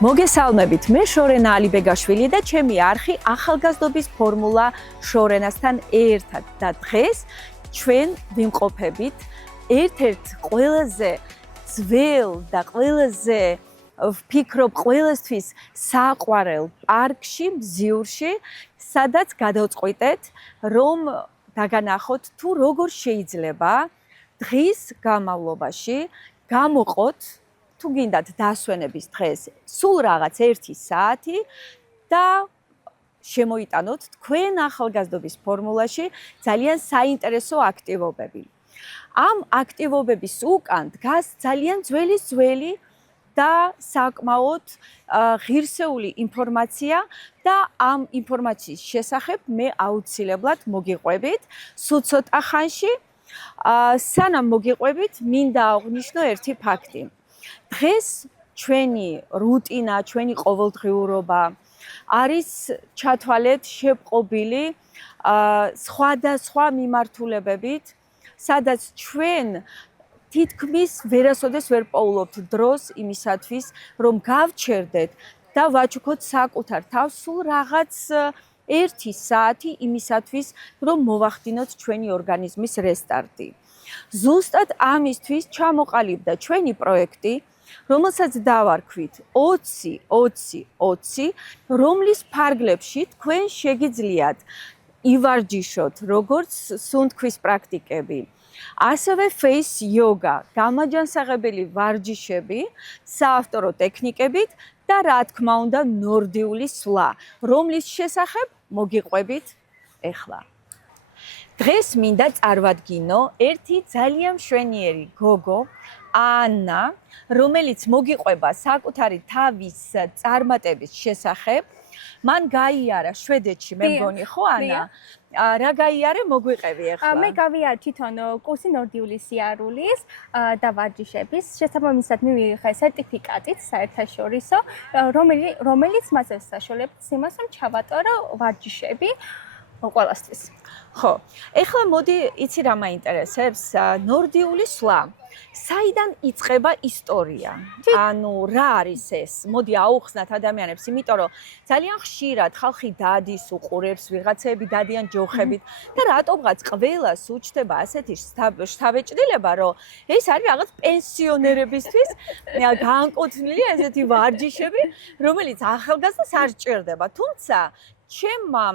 მოგესალმებით, მე შორენა ალიბეგაშვილი და ჩემი არხი ახალგაზრდობის ფორმულა შორენასთან ერთად და დღეს ჩვენ ვიმყოფებით ერთ-ერთ ყველაზე ძველ და ყველაზე ვფიქრობ ყველასთვის საყვარელ პარკში, მზიურში, სადაც გადავწყვიტეთ, რომ დაგანახოთ თუ როგორ შეიძლება დღის განმავლობაში გამოყოთ თუ გინდათ დასვენების დღეს სულ რაღაც 1 საათი და შემოიტანოთ თქვენ ახალგაზრდობის ფორმულაში ძალიან საინტერესო აქტივობები. Ამ აქტივობების უკან დგას ძალიან ძველი და საკმაოდ ღირსეული ინფორმაცია და ამ ინფორმაციის შესახებ მე აუცილებლად მოგიყვებით სულ ცოტა ხანში. სანამ მოგიყვებით, მინდა აღვნიშნო ერთი ფაქტი. დღეს ჩვენი რუტინა, ჩვენი ყოველდღიურობა არის ჩათვალეთ შეპყრობილი სხვადასხვა მიმართულებებით, სადაც ჩვენ თითქმის ვერასოდეს ვერ პოულობთ დროს იმისათვის, რომ გავჩერდეთ და ვაჩუქოთ საკუთარ თავს სულ რაღაც 1 საათი იმისათვის, რომ მოვახდინოთ ჩვენი ორგანიზმის რესტარტი. ზუსტად ამისთვის ჩამოყალიბდა ჩვენი პროექტი, რომელსაც დავარქვით 20-20-20, რომლის ფარგლებში თქვენ შეგიძლიათ ივარჯიშოთ როგორც სუნთქვის პრაქტიკები, ასევე face yoga, გამაჯანსაღებელი ვარჯიშები, საავტორო ტექნიკებით და რა თქმა უნდა ნორდიული სვლა, რომლის შესახებ მოგიყვებით ეხლა. დღეს მინდა წარმოვადგინო ერთი ძალიან მშვენიერი გოგო, ანა, რომელიც მოგიყვება საკუთარი თავის წარმატების შესახებ. მან გაიარა შვედეთში, მე მგონი, ხო ანა? რა გაიარე, მოგვიყევი ახლა? მე გავიარე თვითონ კურსი ნორდიული სიარულის და ვარჯიშების. შესაბამისად მივიღე სერტიფიკატით საერთაშორისო, რომელიც მას ესაშუალებს იმას, რომ ჩავატარო ვარჯიშები ყველასთვის. ხო, ეხლა მოდი, იცი რა მაინტერესებს? ნორდიული სვლა. საიდან იწყება ისტორია? ანუ რა არის ეს? მოდი აუხსნათ ადამიანებს, იმიტომ რომ ძალიან ხშირად ხალხი დადის, უყურებს, ვიღაცები დადიან ჯოხებით და რატომღაც ყველას უჩნდება ასეთი შთაბეჭდილება, რომ ეს არის რაღაც პენსიონერებისთვის განკუთვნილი ესეთი ვარჯიშები, რომელიც ახალგაზრდას არ სჭირდება. თუმცა ჩემმა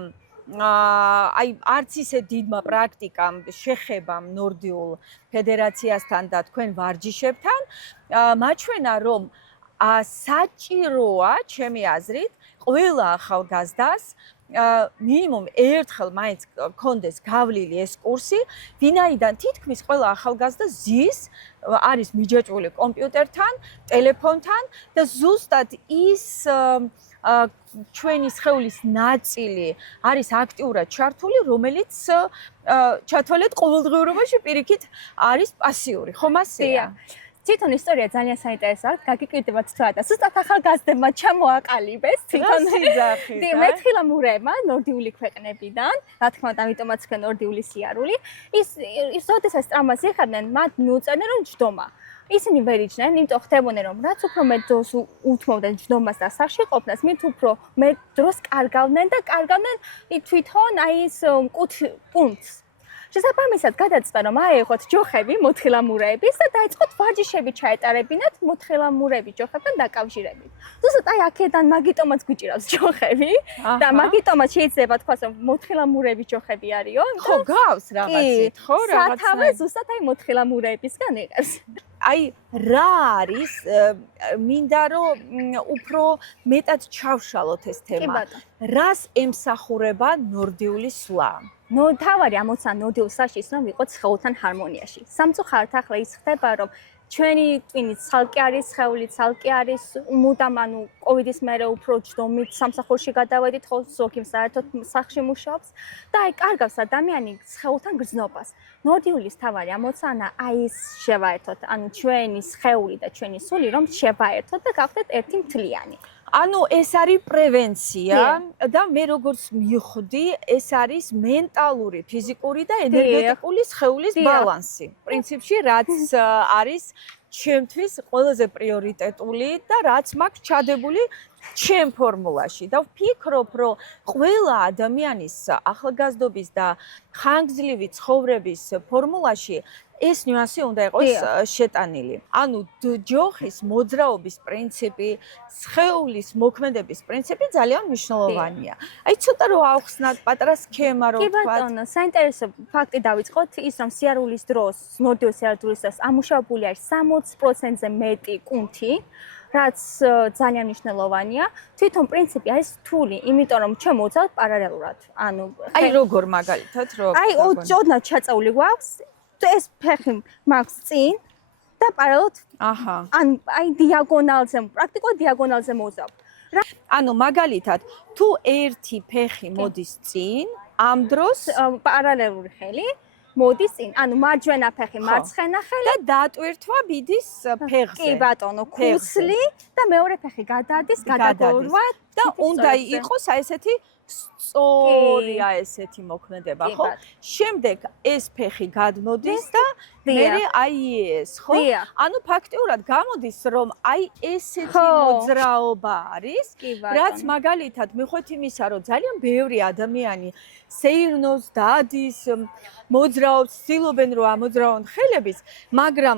არც ისე დიდმა პრაქტიკამ, შეხებამ ნორდიულ ფედერაციასთან და თქვენ ვარჯიშებთან, მაჩვენა, რომ საჭიროა, ჩემი აზრით, ყველა ახალგაზრდას მინიმუმ ერთხელ მაინც გქონდეს გავლილი ეს კურსი, ვინაიდან თითქმის ყველა ახალგაზრდა ზის, არის მიჯაჭვული კომპიუტერთან, ტელეფონთან და ზუსტად ის ჩვენი სხეულის ნაწილი არის აქტიურად ჩართული, რომელიც ჩათვალეთ ყოველდღიურობაში პირიქით არის პასიური, ხომ ასეა? თვითონ ისტორია ძალიან საინტერესოა, გაგიკვირდებათ თქვა და ზუსტად ახალგაზრდებმა ჩამოაყალიბეს თვითონ მეთქილა მურემა ნორდიული ქვეყნებიდან, რა თქმა უნდა, ამიტომაც თქვენ ნორდიული სიარული. ის როდესაც ტრამვას იხებდნენ, მათ მიუწერდნენ რომ ჯდომა. ისინი ვერ იჩნდნენ, იმიტომ ხდებოდნენ, რომ რაც უფრო მეტ დროს უთმობდნენ ჯდომას და სახში ყოფნას, მით უფრო მეტ დროს კარგავდნენ და კარგავდნენ თვითონ ის პუნქტს. შესაბამისად გადაწყდა, რომ აეღოთ ჯოხები მოთხილამურეების და დაიწყოთ ვარჯიშები ჩაეტარებინათ მოთხილამურეების ჯოხებთან დაკავშირებით. ზუსტად აქედან მაგიტომაც გვიჭირავს ჯოხები და მაგიტომაც შეიძლება თქვას, რომ მოთხილამურეების ჯოხები არისო. ხო, გავს რაღაცით, ხო, რაღაცა. სათავე ზუსტად მოთხილამურეებისგან იღებს. აი, რა არის, მინდა რომ უფრო მეტად ჩავშალოთ ეს თემა. რას ემსახურება ნორდიული სვლა? თავარი ამოცა ნორდიულ სვლაში ის რომ ვიყოთ სხეულთან ჰარმონიაში. სამწუხაროდ ახლა ის ხდება, რომ ჩვენი ტვინი ცალკე არის, სხეული ცალკე არის, მუდამ ანუ კოვიდის მერე უფრო ჯდომით სამსახურში გადავედით, ხო, ზოგი საერთოდ სახლში მუშაობს და აი კარგავს ადამიანი სხეულთან გრძნობას. ნორდიულის თავარი ამოცანა აი ეს შევაერთოთ, ანუ ჩვენი სხეული და ჩვენი სული რომ შევაერთოთ და გავხდეთ ერთი მთლიანი. ანუ ეს არის პრევენცია და მე როგორც მივხვდი, ეს არის მენტალური, ფიზიკური და ენერგეტიკული სხეულის ბალანსი. პრინციპში რაც არის ჩემთვის ყველაზე პრიორიტეტული და რაც მაქვს ჩადებული ჩემ ფორმულაში და ვფიქრობ, რომ ყველა ადამიანის ახალგაზრდობის და ხანგრძლივი ცხოვრების ფორმულაში ეს ნიუანსი უნდა იყოს შეტანილი. ანუ ჯოხის მოძრაობის პრინციპი, სხეულის მოქმედების პრინციპი ძალიან მნიშვნელოვანია. აი ცოტა რომ ავხსნათ პატარა სქემა რომ კი ბატონო, საინტერესო ფაქტი დავიწყოთ ის რომ სიარულის დროს, ნორდიული სიარულის დროს ამუშავებული არის 60%-ზე მეტი კუნთი, რაც ძალიან მნიშვნელოვანია. თვითონ პრინციპი არის რთული, იმიტომ რომ ჩვენ მოვძავთ პარალელურად. ანუ აი როგორ მაგალითად რომ აი ოდნავ ჩაწეული გვაქვს ეს ფეხი მაქვს წინ და პარალელურად ან აი დიაგონალზე, პრაქტიკულად დიაგონალზე მოვზავ. ანუ მაგალითად, თუ ერთი ფეხი მოდის წინ, ამ დროს პარალელური ხელი მოდის წინ. ანუ მარჯვენა ფეხი, მარცხენა ხელი და დატვირთვა ბიდის ფეხზე. კი ბატონო, ქუსლი და მეორე ფეხი გადადის, გადაგორვა და უნდა იყოს აი ესეთი სწორი აი ესეთი მოქმედება, ხო? შემდეგ ეს ფეხი გადმოდის და მერე აი ეს, ხო? ანუ ფაქტიურად გამოდის, რომ აი ესეთი მოძრაობა არის, რაც მაგალითად მიხვდეთ იმისა, რომ ძალიან ბევრი ადამიანი სეირნოს დადის, მოძრაობს, ცდილობენ რომ ამოძრავონ ხელების, მაგრამ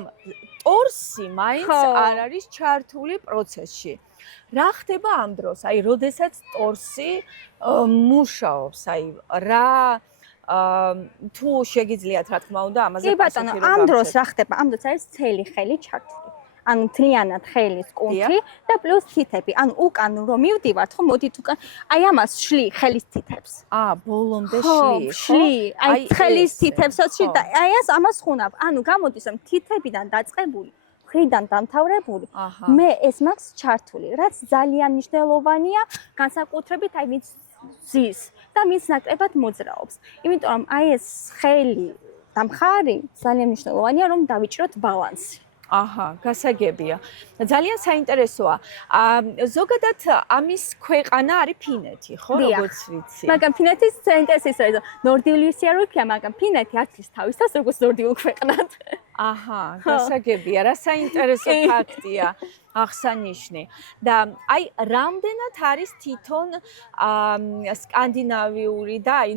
ტორსი მაინც არ არის ჩართული პროცესში. რა ხდება ამ დროს? აი, როდესაც ტორსი მუშაობს, აი, რა თუ შეგიძლიათ რა თქმა უნდა ამაზე კი ბატონო, ამ დროს რა ხდება? ამ დროს არის ცელი ხელი ჩართული. ანუ მთლიანად ხელის კუნთი და პლუს თითები. ანუ უკან რომ მივდივართ, ხო, მოდით უკან. აი ამას შლი ხელის თითებს. ბოლომდე შლი. შლი. აი ხელის თითებსაც შლი და აი ამას ხუნავ. ანუ გამოდის რომ თითებიდან დაწყებული ხრიდან დამთავრებული, მე ეს მაქვს ჩართული, რაც ძალიან მნიშვნელოვანია, განსაკუთრებით აი მის ზის და მის ნაკლებად მოძრაობს. იმიტომ რომ აი ეს ხელი და მხარი ძალიან მნიშვნელოვანია, რომ დავიჭროთ ბალანსი. გასაგებია. ძალიან საინტერესოა. ზოგადად ამის ქვეყანა არის ფინეთი, ხო, როგორც ვიცი. მაგრამ ფინეთის საინტერესო ის არის, რომ ნორდიული სიარულია, მაგრამ ფინეთი არც თავისას როგორც ნორდიულ ქვეყნად. გასაგებია, რა საინტერესო ფაქტია. აღსანიშნე. და აი რამდენად არის თვითონ სკანდინავიური და აი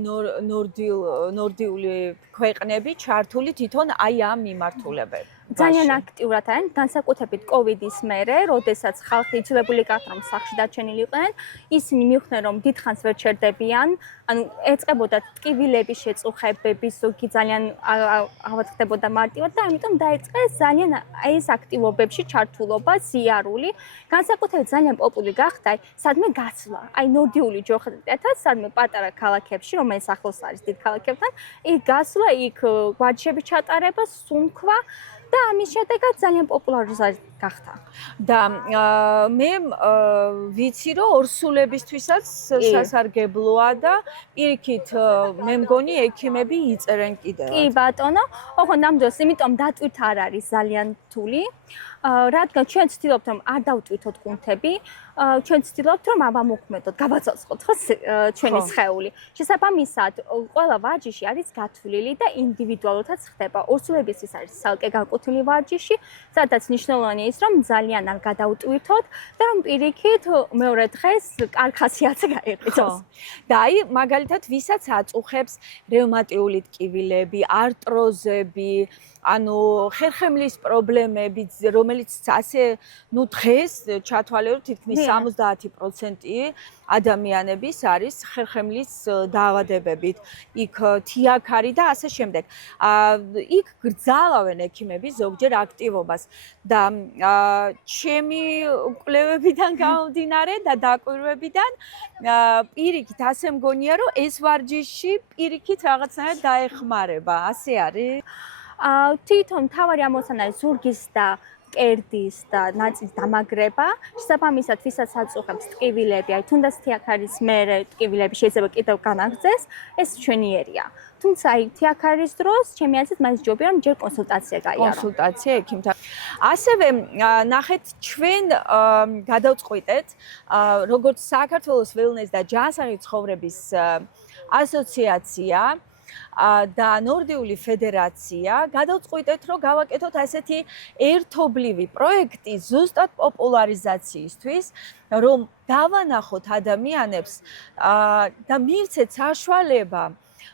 ნორდიული ქვეყნები ჩართული თვითონ აი ამ მიმართულებებში? ძალიან აქტიურად არიან, განსაკუთრებით კოვიდის მერე, როდესაც ხალხი იძულებული გახდა რომ სახლში დარჩენილი იყვნენ, ისინი მივხვდნენ რომ დიდხანს ვერ ჩერდებიან, ანუ ეწყებოდა ტკივილების შეწუხებები, ზოგი ძალიან ავადდებოდა მარტივად და ამიტომ დაიწყეს ძალიან აი ეს აქტივობებში ჩართულობა, სიარული, განსაკუთრებით ძალიან პოპულარი გახდა აი სადმე გაცვლა, აი ნორდიული ჯოხეთაც სადმე პატარა ქალაქებში, რომელიც ახლოს არის დიდ ქალაქებთან, იქ გაცვლა, იქ ვარჯიშების ჩატარება, სუნთქვა და ამის შედეგად ძალიან პოპულარული გახდა. და მე ვიცი რომ ორსულებისთვისაც სასარგებლოა და პირიქით მე მგონი ექიმები იწერენ კიდევ. კი ბატონო, ოღონდ ნამდვილად, იმიტომ დატვირთ არ არის ძალიან რთული. რადგან ჩვენ ვცდილობთ რომ არ დავტვირთოთ კუნთები, ჩვენ ვცდილობთ რომ ავამოქმედოთ, გავაცოცხლოთ ხო ჩვენი სხეული. შესაბამისად, ყველა ვარჯიში არის გათვლილი და ინდივიდუალურადაც ხდება. ორსულებისთვის არის ცალკე განკუთვნილი ვარჯიში, სადაც მნიშვნელოვანია ის, რომ ძალიან არ გადავტვირთოთ და რომ პირიქით მეორე დღეს კარგ ხასიათზე გაიყიდოს. და აი მაგალითად, ვისაც აწუხებს რევმატიული ტკივილები, არტროზები, ანუ ხერხემლის პრობლემები, რომელიც ასე, ну დღეს ჩათვალე რომ თითქმის 70% ადამიანების არის ხერხემლის დაავადებებით. იქ თიაქარი და ასე შემდეგ. იქ გრძალავენ ექიმები ზოგჯერ აქტივობას და ჩემი კვლევებიდან გამომდინარე და დაკვირვებიდან პირიქით ასე მგონია რომ ეს ვარჯიში პირიქით რაღაცნაირად დაეხმარება. ასე არის? თვითონ მთავარი ამოცანა არის ზურგის და კერდის და ნაწილის დამაგრება. შესაბამისად, ვისაც აწუხებს ტკივილები, აი თუნდაც თიაქარის მერე ტკივილები შეიძლება კიდევ განაგრძეს, ეს ჩვენიერია. თუმცა აი თიაქარის დროს ჩემი აზრით მაინც ჯობია რომ ჯერ კონსულტაცია გაიარო. კონსულტაცია ექიმთან. ასევე ნახეთ ჩვენ გადავწყვიტეთ როგორც საქართველოს ველნეს და ჯანსაღი ცხოვრების ასოციაცია და ნორდიული ფედერაცია გადავწყვიტეთ, რომ გავაკეთოთ ასეთი ერთობლივი პროექტი ზუსტად პოპულარიზაციისთვის, რომ დავანახოთ ადამიანებს და მივცეთ საშუალება,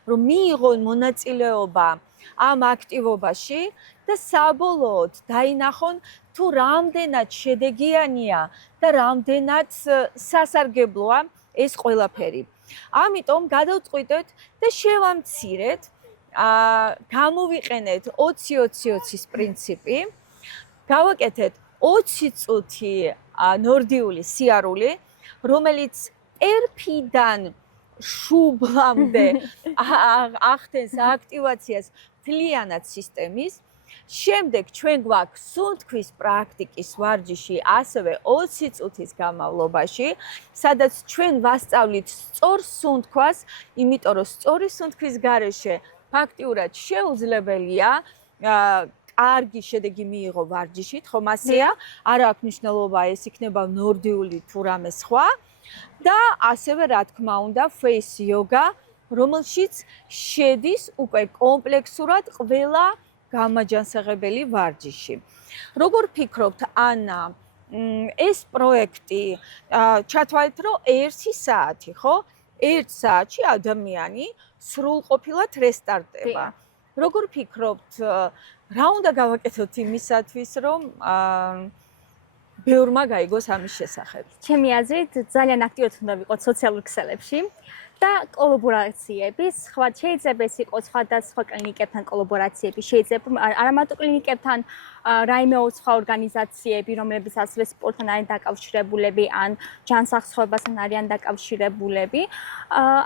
რომ მიიღონ მონაწილეობა ამ აქტივობაში და საბოლოოდ დაინახონ თუ რამდენად შედეგიანია და რამდენად სასარგებლოა ეს ყველაფერი. ამიტომ გადავწყვიტეთ და შევამცირეთ, გამოვიყენეთ 20-20-20-ის პრინციპი, გავაკეთეთ 20 წუთი ნორდიული სიარული, რომელიც ერფიდან შუბლამდე ახდენს აქტივაციას მთლიანად სისტემის. შემდეგ ჩვენ გვაქვს სუნთქვის პრაქტიკის ვარჯიში ასევე 20 წუთის განმავლობაში, სადაც ჩვენ ვასწავლით სწორ სუნთქვას, იმიტომ რომ სწორი სუნთქვის გარეშე ფაქტიურად შეუძლებელია კარგი შედეგი მიიღო ვარჯიშით, ხომ ასეა? არა აქვს მნიშვნელობა ეს იქნება ნორდიული თუ რამე სხვა და ასევე რა თქმა უნდა face yoga, რომელშიც შედის უკვე კომპლექსურად ყველა გამაჯანსაღებელი ვარჯიში. როგორ ფიქრობთ, ანა, ეს პროექტი ჩათვალეთ, რომ 1 საათი, ხო? 1 საათში ადამიანი სრულყოფილად რესტარტდება. როგორ ფიქრობთ, რა უნდა გავაკეთოთ იმისათვის, რომ ბევრმა გაიგოს ამის შესახებ? ჩემი აზრით, ძალიან აქტიურად უნდა ვიყოთ სოციალურ ქსელებში. და კოლაბორაციები, შეიძლება ეს იყოს სხვადასხვა კლინიკებთან კოლაბორაციები, შეიძლება არა მარტო კლინიკებთან, რაიმე სხვა ორგანიზაციები, რომლებიც ასევე სპორტთან არიან დაკავშირებულები, ან ჯანსაღწევასთან არიან დაკავშირებულები,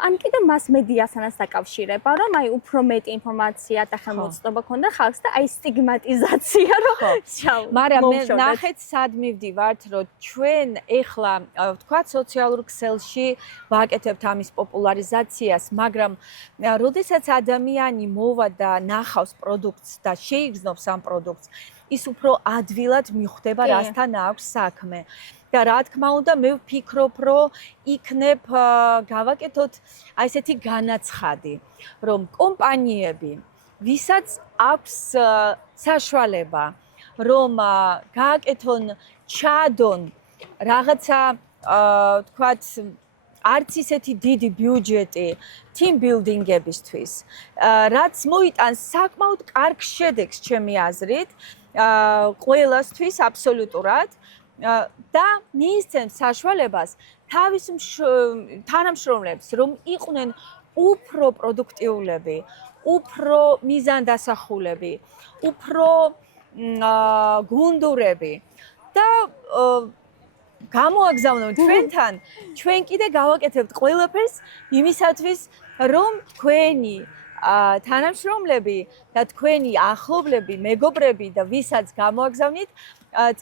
ან კიდევ მასმედიასთანაც დაკავშირება, რომ აი უფრო მეტი ინფორმაცია და ხელმოწმობა ქონდა ხალხს და აი სტიგმატიზაცია, რომ მაგრამ მე ნახეთ სად მივდივართ, რომ ჩვენ ეხლა ვთქვათ სოციალურ ქსელში ვაკეთებთ ამის პოპულარიზაციას, მაგრამ როდესაც ადამიანი მოვა და ნახავს პროდუქტს და შეიგრძნობს ამ პროდუქტს, ის უფრო ადვილად მიხვდება, რასთან აქვს საქმე. და რა თქმა უნდა, მე ვფიქრობ, რომ იქნებ გავაკეთოთ აი ესეთი განაცხადი, რომ კომპანიები, ვისაც აქვს საშუალება, რომ გააკეთონ, ჩაადონ რაღაცა, ვთქვათ, არც ისეთი დიდი ბიუჯეტი team building-ებისთვის, რაც მოიტანს საკმაოდ კარგ შედეგს, ჩემი აზრით, ყველასთვის აბსოლუტურად და მიისცემს საშუალებას თავის თანამშრომლებს, რომ იყვნენ უფრო პროდუქტიულები, უფრო მიზანდასახულები, უფრო გუნდურები და გამოაგზავნოთ ჩვენთან, ჩვენ კიდე გავაკეთებთ ყველაფერს იმისათვის, რომ თქვენი თანამშრომლები და თქვენი ახლობლები, მეგობრები და ვისაც გამოაგზავნით,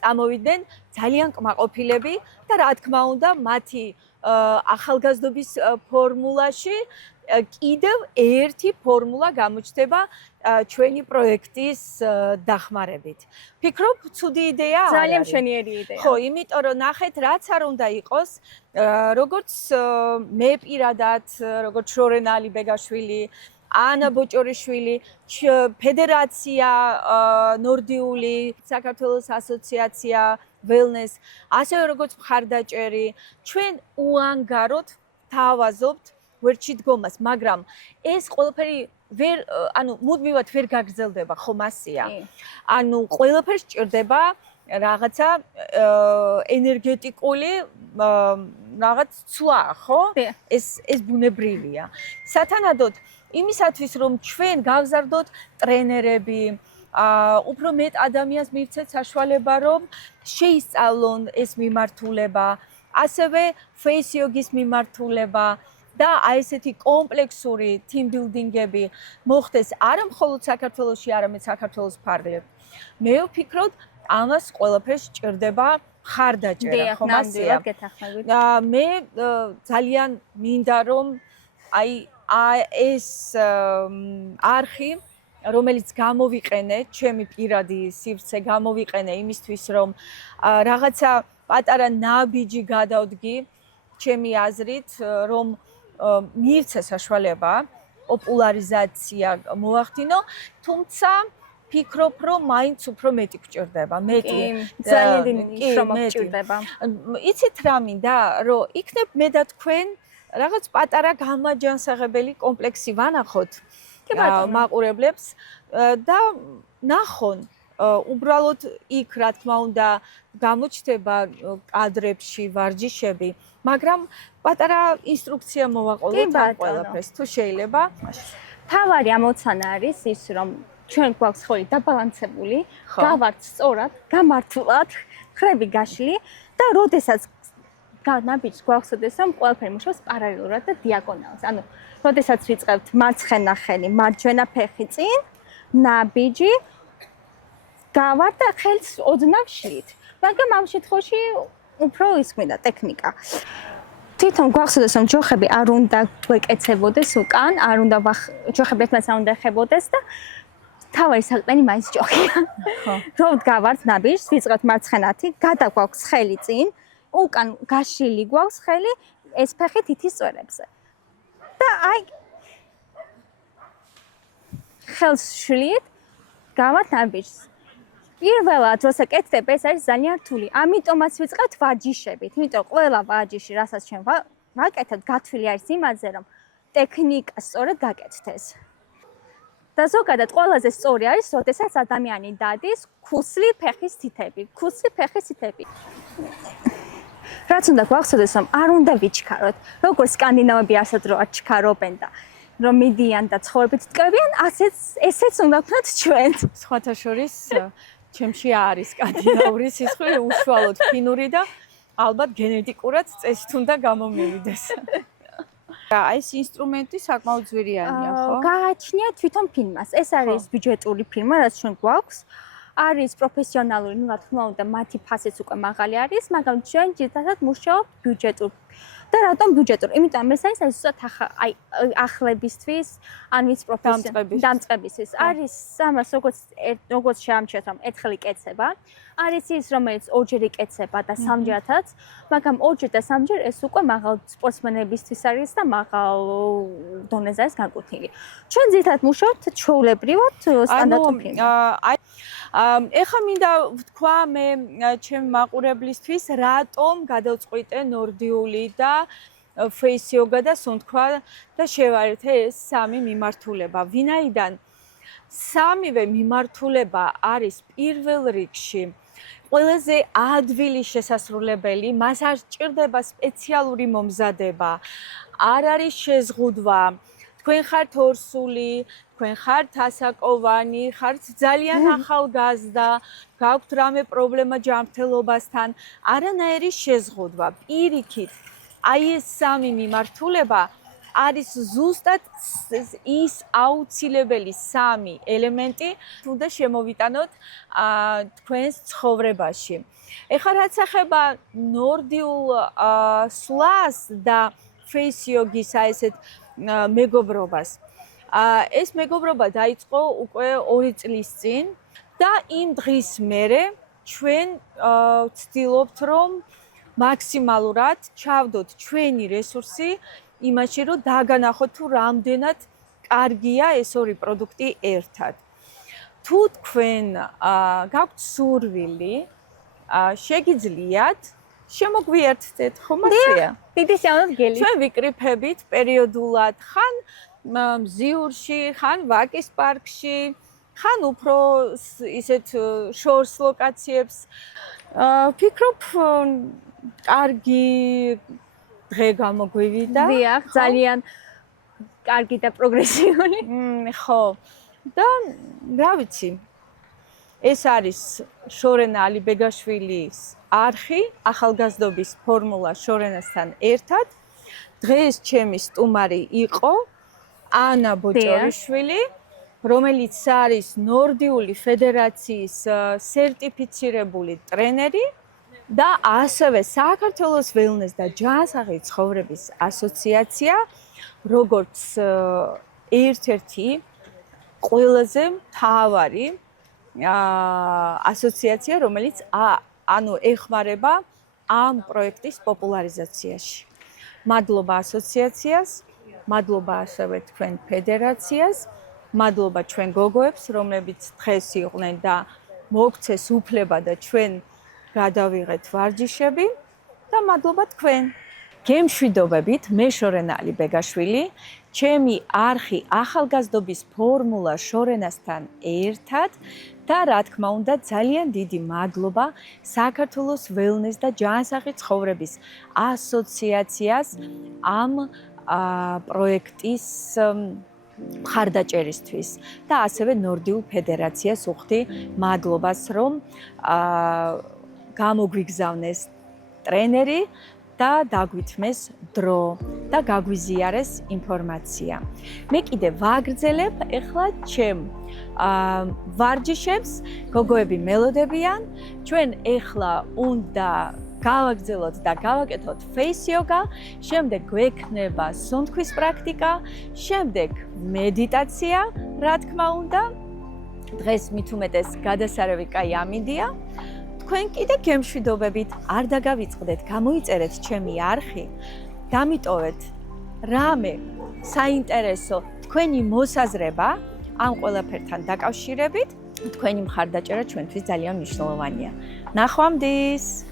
წამოვიდნენ ძალიან კმაყოფილები და რა თქმა უნდა, მათი ახალგაზრდობის ფორმულაში კიდევ ერთი ფორმულა გამოჩნდება ჩვენი პროექტის დახმარებით. ფიქრობ, ცუდი იდეა არ არის? ძალიან მშვენიერი იდეა. ხო, იმიტომ რომ ნახეთ, რაც არ უნდა იყოს, როგორც მე პირადად, როგორც შორენა ალიბეგაშვილი, ანა ბოჭორიშვილი, ფედერაცია ნორდიული, საქართველოს ასოციაცია wellness, ასევე როგორც მხარდაჭერი, ჩვენ უანგაროდ თავაზობთ ვერჩი დგომას, მაგრამ ეს ყველაფერი მუდმივად ვერ გაგრძელდება, ხომ ასეა? ანუ ყველაფერს სჭირდება რაღაცა ენერგეტიკული რაღაც ცვლა, ხო? ეს ბუნებრივია. სათანადოდ იმისათვის, რომ ჩვენ გავზარდოთ ტრენერები, უფრო მეტ ადამიანს მივცეთ საშუალება, რომ შეისწავლონ ეს მიმართულება, ასევე face yoga-ის მიმართულება და აი ესეთი კომპლექსური team building-ები მოხდეს არა მხოლოდ საქართველოში, არამედ საქართველოს ფარგლებ. მე ვფიქრობ, ამას ყველაფერს სჭირდება მხარდაჭერა, ხომ ასეა? მე ძალიან მინდა რომ აი ეს არხი, რომელიც გამოვიყენე, ჩემი პირადი სივრცე გამოვიყენე იმისთვის, რომ რაღაცა პატარა ნაბიჯი გადავდგი, ჩემი აზრით, რომ მივცე საშუალება პოპულარიზაცია მოახდინო, თუმცა ფიქრობ, რომ მაინც უფრო მეტი გჭირდება, მეტი. ძალიან დიდი შრომა გჭირდება. იცით რა მინდა, რომ იქნებ მე და თქვენ რაღაც პატარა გამაჯანსაღებელი კომპლექსი ვანახოთ მაყურებლებს და ნახონ უბრალოდ იქ რა თქმა უნდა გამოჩნდება კადრებში ვარჯიშები, მაგრამ პატარა ინსტრუქცია მოვაყოლოთ ამ ყველაფერს. თუ შეიძლება. თავარი ამოცანა არის ის, რომ ჩვენ გვაქვს ხოლმე დაბალანსებული, გავართ სწორად, გამართულად, ხრები გაშლი და როდესაც ნაბიჯს გვახსოვდეს, რომ ყველაფერი მუშაობს პარალელურად და დიაგონალს. ანუ, როდესაც ვიწყებთ მარცხენა ხელი, მარჯვენა ფეხი წინ, ნაბიჯი გავართ და ხელს ოდნავ შლით. მაგრამ ამ შემთხვევაში უფრო ის მინდა ტექნიკა. თვითონ გვახსოვდეს, რომ ჯოხები არ უნდა გვეკეცებოდეს უკან, არ უნდა ჯოხები ერთმანეთს არ უნდა ეხებოდეს და თავარი საყრდენი მაინც ჯოხია. რო ვდგავართ ნაბიჯს, ვიწყებთ მარცხენათი, გადაგვაქვს ხელი წინ, უკან გაშლილი გვაქვს ხელი, ეს ფეხი თითის წვერებზე. და აი ხელს შლით, გავართ ნაბიჯს. პირველად, როცა კეთდება, ეს არის ძალიან რთული. ამიტომაც ვიწყებთ ვარჯიშებით. იმიტომ ყველა ვარჯიში, რასაც ჩვენ ვაკეთებთ, გათვლილი არის იმაზე, რომ ტექნიკა სწორად გაკეთდეს. და ზოგადად ყველაზე სწორი არის, როდესაც ადამიანი დადის ქუსლი ფეხის თითები. რაც უნდა გვახსოვდეს, რომ არ უნდა ვიჩქაროთ. როგორც სკანდინავები ასად რო არ ჩქარობენ და რომ მიდიან და ცხოვრებით ტკბებიან, ესეც უნდა ვქნათ ჩვენ. სხვათა შორის ჩემში არის სკანდინავური სისხლი, უშუალოდ ფინური და ალბათ გენეტიკურად წესით უნდა გამომივიდეს. აი ეს ინსტრუმენტი საკმაოდ ძვირიანია, ხო? გააჩნია თვითონ ფილმას. ეს არის ბიუჯეტური ფილმა, რაც ჩვენ გვაქვს. არის პროფესიონალური, რა თქმა უნდა, მათი ფასიც უკვე მაღალი არის, მაგრამ ჩვენ ძირითადად მუშაობთ ბიუჯეტურ. და რატომ ბიუჯეტური? იმიტომ ეს არის ზუსტად აი ახლებისთვის, ან ვის დამწყებისთვის. არის ამას როგორც შეამჩნევთ, რომ ერთხელ იკეცება. არის ის, რომელიც ორჯერ იკეცება და სამჯერადაც, მაგრამ ორჯერ და სამჯერ ეს უკვე მაღალ სპორტსმენებისთვის არის და მაღალ დონეზე არის განკუთვნილი. ჩვენ ძირითადად მუშაობთ ჩვეულებრივად სტანდარტულ ფილმებში. ეხლა მინდა ვთქვა მე ჩემ მაყურებლისთვის, რატომ გადავწყვიტე ნორდიული და face yoga და სუნთქვა და შევაერთე ეს სამი მიმართულება. ვინაიდან სამივე მიმართულება არის პირველ რიგში ყველაზე ადვილი შესასრულებელი, მას არ სჭირდება სპეციალური მომზადება, არ არის შეზღუდვა. თქვენ ხართ ორსული, თქვენ ხართ ასაკოვანი, ხართ ძალიან ახალგაზრდა, გაქვთ რამე პრობლემა ჯანმრთელობასთან, არანაირი შეზღუდვა. პირიქით, აი ეს სამი მიმართულება არის ზუსტად ის აუცილებელი სამი ელემენტი, თუნდა შემოვიტანოთ თქვენს ცხოვრებაში. ეხლა რაც ახება ნორდიულ სვლას და face yoga-ისა ესეთ მეგობრობას. ეს მეგობრობა დაიწყო უკვე 2 წლის წინ და იმ დღის მერე ჩვენ ვცდილობთ, რომ მაქსიმალურად ჩავდოთ ჩვენი რესურსი იმაში, რომ დაგანახოთ თუ რამდენად კარგია ეს ორი პროდუქტი ერთად. თუ თქვენ გაქვთ სურვილი, შეგიძლიათ შემოგვიერთდეთ, ხომ ასეა? დიდი სიამოვნებით გელი. ჩვენ ვიკრიფებით პერიოდულად, ხან მზიურში, ხან ვაკის პარკში, ხან უფრო ისეთ შორს ლოკაციებს. ვფიქრობ, კარგი დღე გამოგვივიდა. დიახ, ძალიან კარგი და პროგრესიული. ხო. და რა ვიცი, ეს არის შორენა ალიბეგაშვილის არხი, ახალგაზრდობის ფორმულა შორენასთან ერთად. დღეს ჩემი სტუმარი იყო ანა ბოჭორიშვილი, რომელიც არის ნორდიული ფედერაციის სერტიფიცირებული ტრენერი და ასევე საქართველოს ველნეს და ჯანსაღი ცხოვრების ასოციაცია, როგორც ერთ-ერთი ყველაზე მთავარი ასოციაცია, რომელიც ეხმარება ამ პროექტის პოპულარიზაციაში. მადლობა ასოციაციას მადლობა ასევე თქვენ ფედერაციას, მადლობა ჩვენ გოგოებს, რომლებიც დღეს იყვნენ და მოგცეს უფლება და ჩვენ გადავიღეთ ვარჯიშები და მადლობა თქვენ. გემშვიდობებით, მე შორენა ალიბეგაშვილი, ჩემი არხი ახალგაზრდობის ფორმულა შორენასთან ერთად და რა თქმა უნდა ძალიან დიდი მადლობა საქართველოს ველნეს და ჯანსაღი ცხოვრების ასოციაციას ამ პროექტის მხარდაჭერისთვის და ასევე ნორდიულ ფედერაციას უხდი მადლობას, რომ გამოგვიგზავნეს ტრენერი და დაგვითმეს დრო და გაგვიზიარეს ინფორმაცია. მე კიდე ვაგრძელებ ახლა ჩემ ვარჯიშებს, გოგოები მელოდებიან, ჩვენ ახლა უნდა გავაგრძელოთ და გავაკეთოთ face yoga, შემდეგ გვექნება სუნთქვის პრაქტიკა, შემდეგ მედიტაცია, რა თქმა უნდა. დღეს მით უმეტეს გადასარევი კაი ამინდია. თქვენ კიდე გემშვიდობებით, არ დაგავიწყდეთ, გამოიწერეთ ჩემი არხი, დამიტოვეთ რამე საინტერესო თქვენი მოსაზრება ამ ყველაფერთან დაკავშირებით, თქვენი მხარდაჭერა ჩვენთვის ძალიან მნიშვნელოვანია. ნახვამდის!